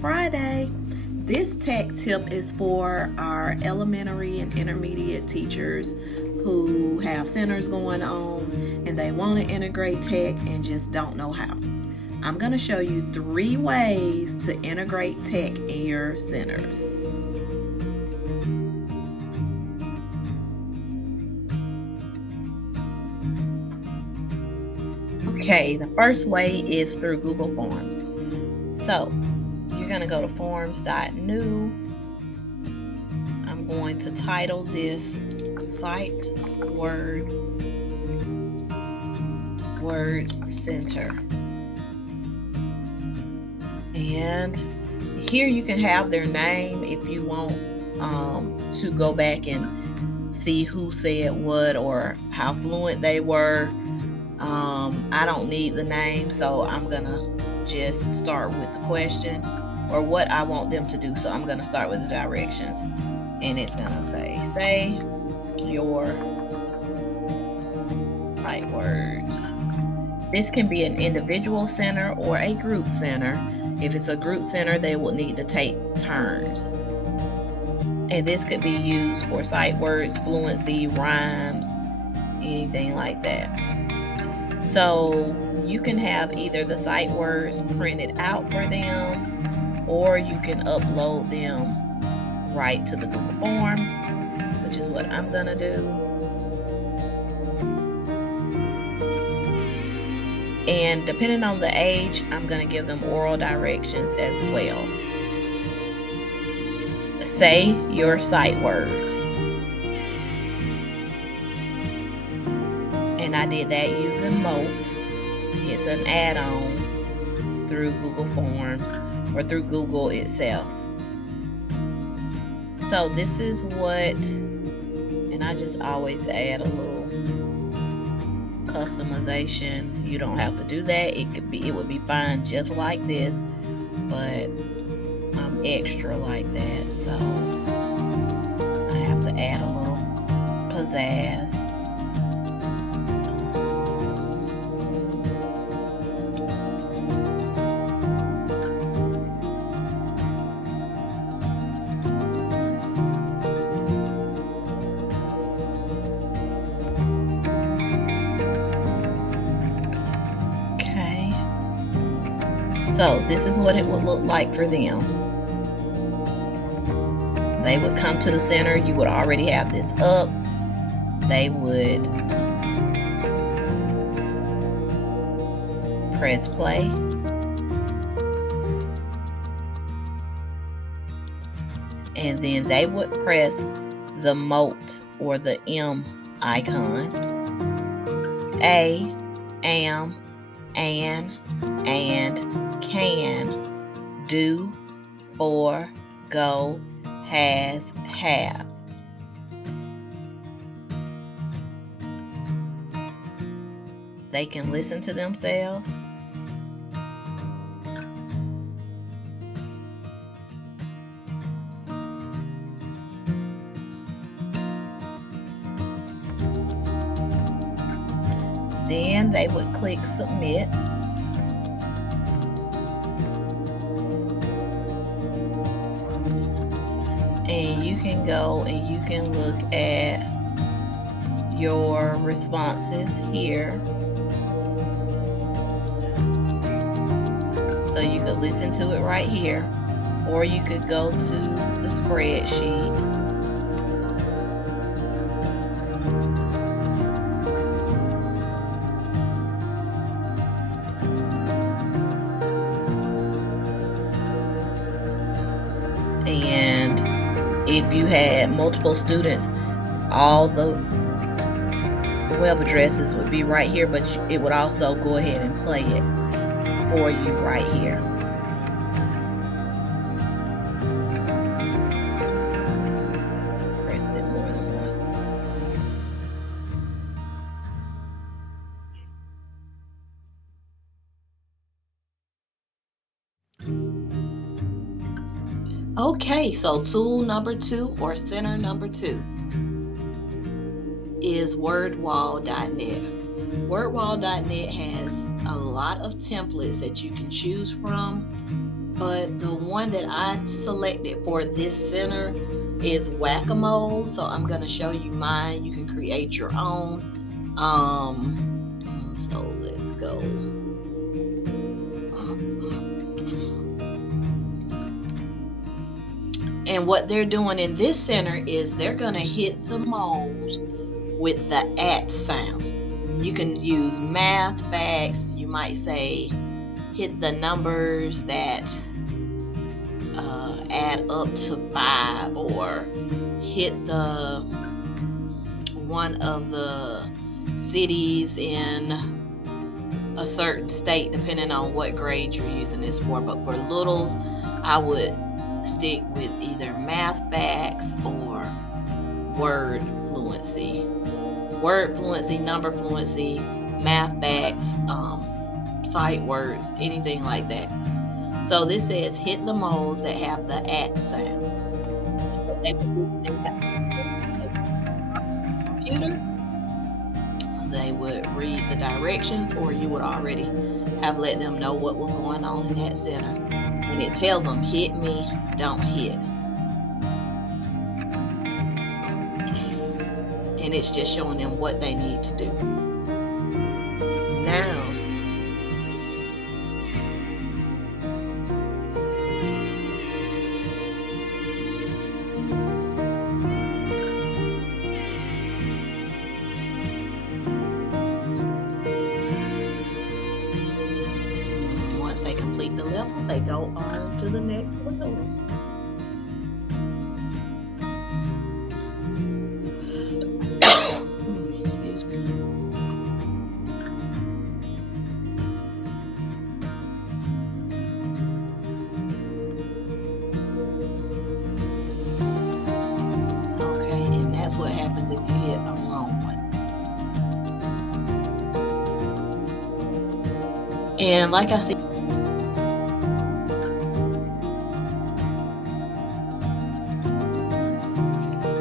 Friday. This tech tip is for our elementary and intermediate teachers who have centers going on and they want to integrate tech and just don't know how. I'm going to show you 3 ways to integrate tech in your centers. Okay, the first way is through Google Forms. So, you're going to go to forms.new. I'm going to title this Site Words Center. And here you can have their name if you want to go back and see who said what or how fluent they were. I don't need the name, so I'm gonna just start with the question or what I want them to do. So I'm gonna start with the directions, and it's gonna say your site words. This can be an individual center or a group center. If it's a group center, they will need to take turns. And this could be used for sight words, fluency, rhymes, anything like that. So you can have either the sight words printed out for them, or you can upload them right to the Google form, which is what I'm gonna do. And depending on the age, I'm gonna give them oral directions as well. Say your sight words. And I did that using Mote. It's an add-on through Google Forms or through Google itself. So this is what, and I just always add a little customization. You don't have to do that. It would be fine just like this, but I'm extra like that, so I have to add a little pizzazz. So this is what it would look like for them. They would come to the center. You would already have this up. They would press play. And then they would press the Mote or the M icon. A, am, and can, do, for, go, has, have. They can listen to themselves. Then they would click submit. And you can go and you can look at your responses here. So you could listen to it right here, or you could go to the spreadsheet. And if you had multiple students, all the web addresses would be right here, but it would also go ahead and play it for you right here. Pressed it more than once. Okay, so tool number 2 or center number 2 is wordwall.net. Wordwall.net has a lot of templates that you can choose from. but the one that I selected for this center is Whac-A-Mole. So I'm going to show you mine. You can create your own. So let's go. And what they're doing in this center is they're going to hit the moles with the at sound. You can use math facts. You might say hit the numbers that add up to 5, or hit the one of the cities in a certain state, depending on what grade you're using this for. But for littles, I would stick with either math facts or word fluency. Word fluency, number fluency, math facts, sight words, anything like that. So this says hit the moles that have the at sound. Computer, they would read the directions, or you would already have let them know what was going on in that center. And it tells them hit me, don't hit. And it's just showing them what they need to do. Now, once they complete the level, they go on to the next level. Excuse me. Okay, and that's what happens if you hit a wrong one. And like I said,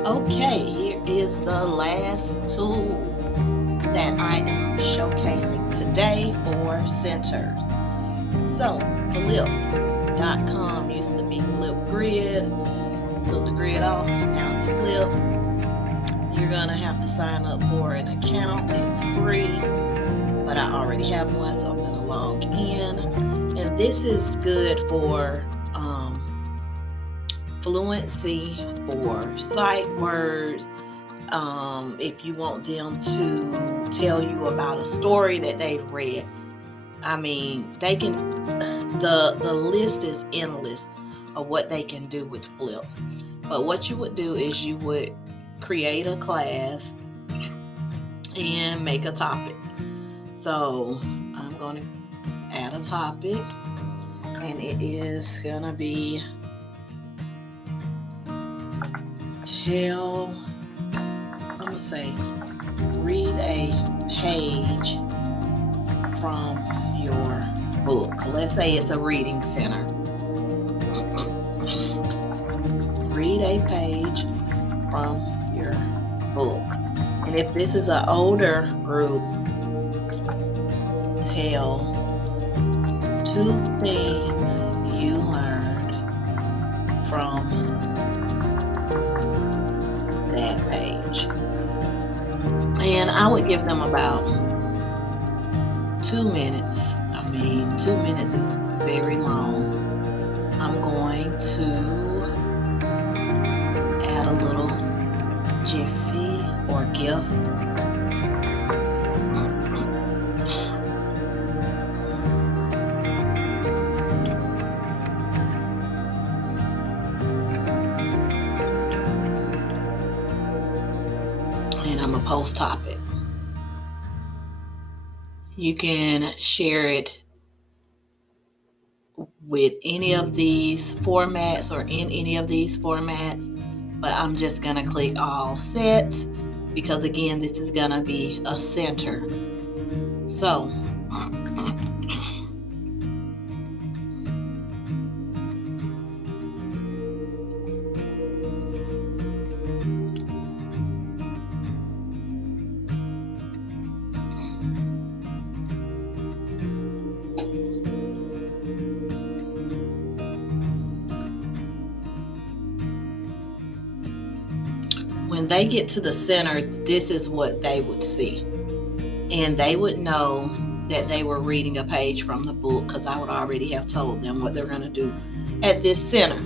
okay, here is the last tool that I am showcasing today for centers. So, Flip.com used to be Flipgrid. Took the grid off, now it's Flip. You're gonna have to sign up for an account. It's free, but I already have one, so I'm gonna log in. And this is good for fluency, for sight words. If you want them to tell you about a story that they've read, I mean, they can. The list is endless of what they can do with Flip. But what you would do is you would create a class and make a topic. So I'm going to add a topic, and it is going to be I'm going to say read a page from your book. Let's say it's a reading center. Read a page from your book. And if this is an older group, tell 2 things you learned from that page. And I would give them about 2 minutes. I mean, 2 minutes is very long. I'm going to add a little jiffy or GIF. And I'm a post topic. You can share it with any of these formats or in any of these formats, but I'm just going to click all set because again, this is going to be a center. So when they get to the center, this is what they would see. And they would know that they were reading a page from the book because I would already have told them what they're going to do at this center.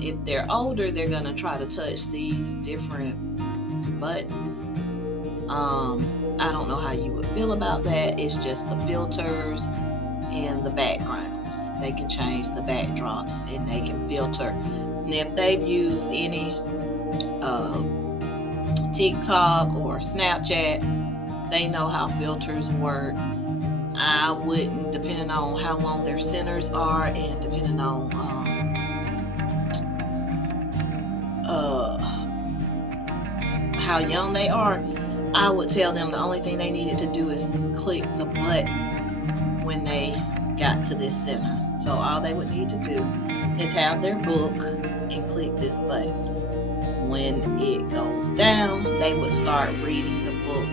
If they're older, they're going to try to touch these different buttons. I don't know how you would feel about that. It's just the filters and the backgrounds. They can change the backdrops and they can filter. And if they've used any TikTok or Snapchat, they know how filters work. I wouldn't, depending on how long their centers are and depending on how young they are, I would tell them the only thing they needed to do is click the button when they got to this center. So all they would need to do is have their book and click this button. When it goes down, they would start reading the book,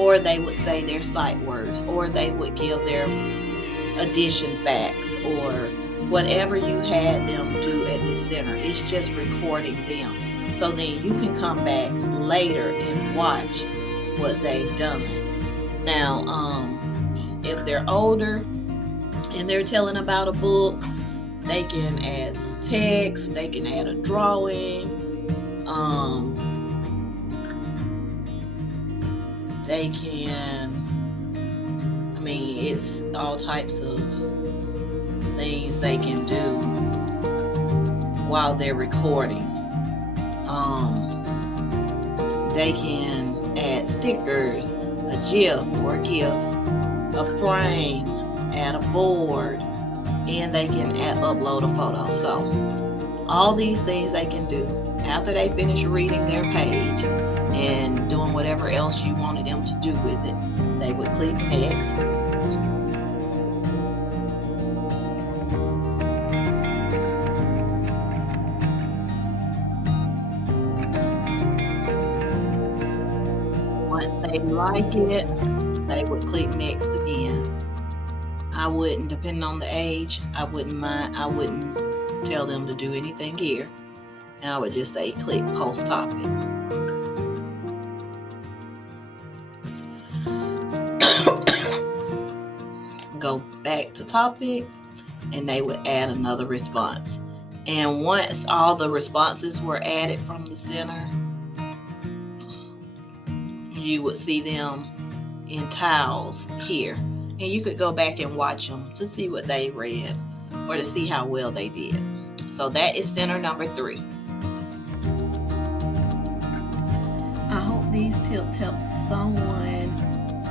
or they would say their sight words, or they would give their addition facts, or whatever you had them do at this center. It's just recording them. So then you can come back later and watch what they've done. Now, if they're older and they're telling about a book, they can add some text, they can add a drawing, they can, it's all types of things they can do while they're recording. They can add stickers, a GIF or a GIF, a frame, add a board, and they can upload a photo. So all these things they can do after they finish reading their page and doing whatever else you wanted them to do with it. They would click next. Once they like it, they would click next again. I wouldn't, depending on the age, I wouldn't tell them to do anything here. And I would just say click post topic. Go back to topic, and they would add another response. And once all the responses were added from the center, you would see them in tiles here. And you could go back and watch them to see what they read or to see how well they did. So that is center number 3. I hope these tips help someone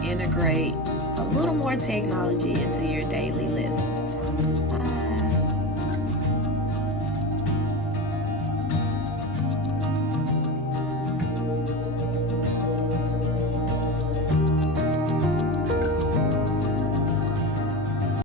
integrate a little more technology into your daily lessons.